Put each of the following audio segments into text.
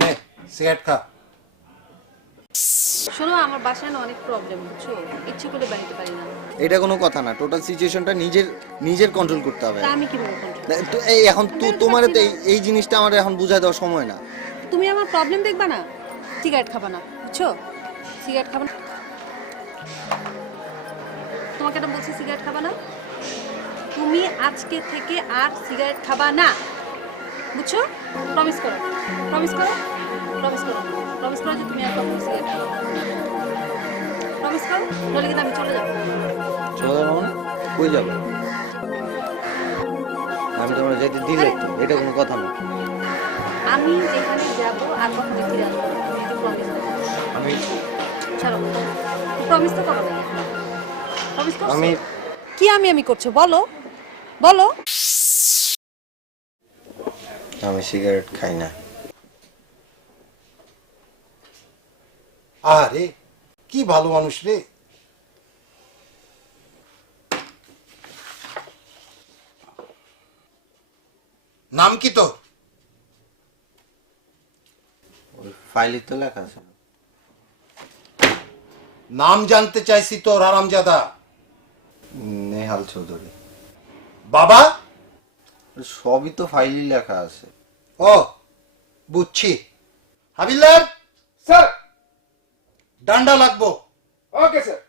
নে সিগারেট খা। শোনো, আমার বাসায় না অনেক প্রবলেম, বুঝছো? ইচ্ছে করে বাড়িতে পারি না। এটা কোনো কথা না, টোটাল সিচুয়েশনটা নিজের নিজের কন্ট্রোল করতে হবে। তা আমি কিভাবে কন্ট্রোল না, করব? তো এই এখন আমি তো তোমার পারছি তো না। এই জিনিসটা আমার এখন বুঝাই দেওয়ার সময় না। তুমি আমার প্রবলেম দেখবা না? সিগারেট খাবা না, বুঝছো? সিগারেট খাবা না। তোমাকে এটা বলছি, সিগারেট খাবা না। তুমি আজকে থেকে আর সিগারেট খাবা না, বুঝছো? প্রমিস করো, প্রমিস করো, প্রমিস করো, প্রমিস করো যে তুমি আর কখনো সিগারেট খাবে না। প্রমিস করো, নইলে কিন্তু আমি চলে যাবো। চলে যাবো মানে কই যাবো? আমি তোমার যেতে দিলে তো, এটা কোনো কথা না। আমি যেখানে যাব আর কখনো ফিরে আসবো না, তুমি এটা প্রমিস করো। আমি ছাড়ো, প্রমিস তো করো না। প্রমিস করছো? আমি কি আমি করছো বলো, বলো। আমি সিগারেট খাই না। আরে কি ভালো মানুষ রে। নাম কি তোর? ওই ফাইলে তো লেখা আছে। নাম জানতে চাইছি তোর, হারামজাদা। নেহাল চৌধুরী। বাবা? সবই তো ফাইলে লেখা আছে। ও বুঝছি। হাবিলদার স্যার। ডান্ডা লাগবো। Okay sir.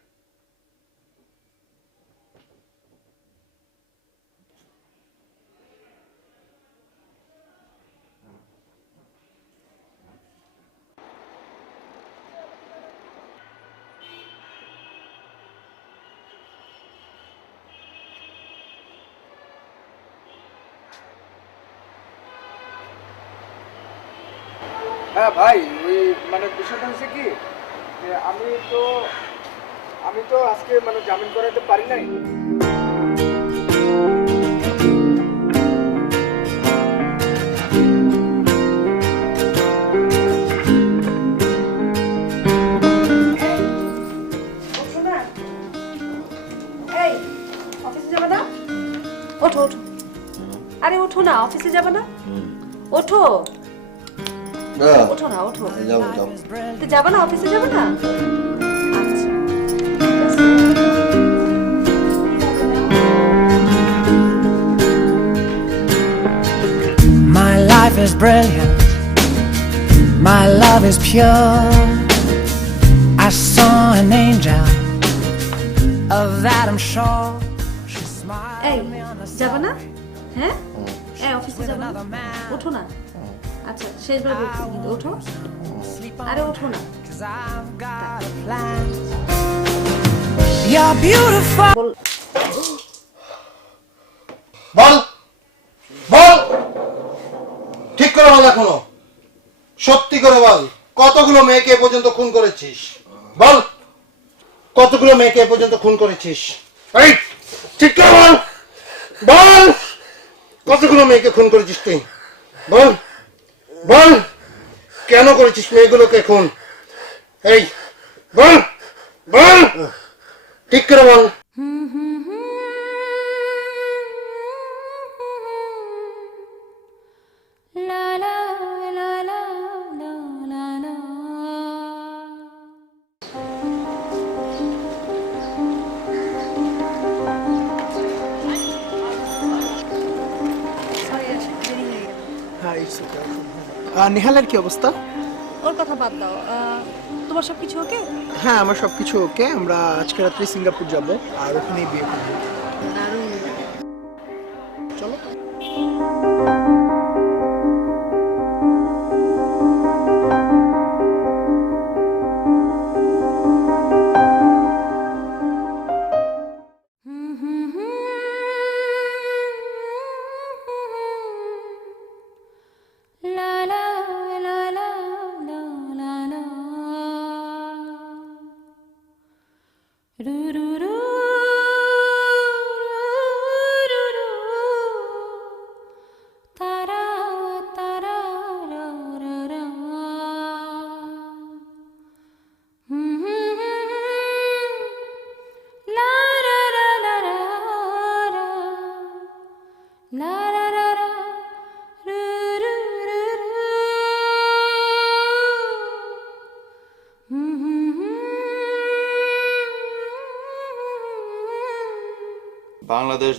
হ্যাঁ ভাই, ওই মানে বিষয়টা হচ্ছে কি যে আমি তো আজকে মানে জামিন করাতে পারি নাই। ওঠো না, এই অফিসে যাবে না? ওঠো ওঠো, আরে ওঠো না, অফিসে যাবে না? ওঠো, ওঠো না, ওঠো। যাবো যাবো। তো যাবে না, অফিসে যাবে না? আচ্ছা। My life is brilliant, my love is pure. I saw an angel, of that I'm sure. She smiled এই at me on the যাবে না? side হ্যাঁ, এই অফিসে with যাবে না? another man. ওঠো না। আচ্ছা, শেষবার বলছি কিন্তু ওঠো। Sleep আরে on, ওঠো না। 'cause I've got a plan. You're beautiful. বল, বল বল, ঠিক করে বল। এখনো সত্যি করে বল, কতগুলো মেয়েকে এ পর্যন্ত খুন করেছিস? বল, কতগুলো মেয়েকে এ পর্যন্ত খুন করেছিস? এই ঠিক করে বল, বল কতগুলো মেয়েকে খুন করেছিস তুই? বল বল, কেন করেছিস মেয়েগুলোকে খুন? এই বল বল, ঠিক করে বল। la la la la la la la। Sorry, দেরি হয়ে গেল। হ্যাঁ, ইটস ওকে। নেহালের কি অবস্থা? ওর কথা বাদ দাও, তোমার সব কিছু ওকে? হ্যাঁ, আমার সবকিছু ওকে। আমরা আজকে রাত্রে সিঙ্গাপুর যাব আর ওখানেই বিয়ে করব। দারুণ। চলো। La la la la la la la। ru ru ru। Bangladesh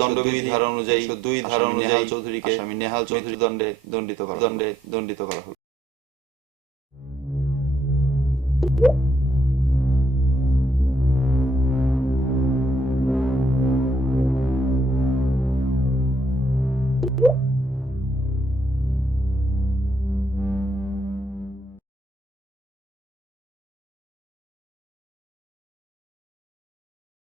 দণ্ডবিধি ধারা অনুযায়ী 2 ধারা অনুযায়ী চৌধুরীকে আসামি নেহাল চৌধুরী দণ্ডিত করা হলো।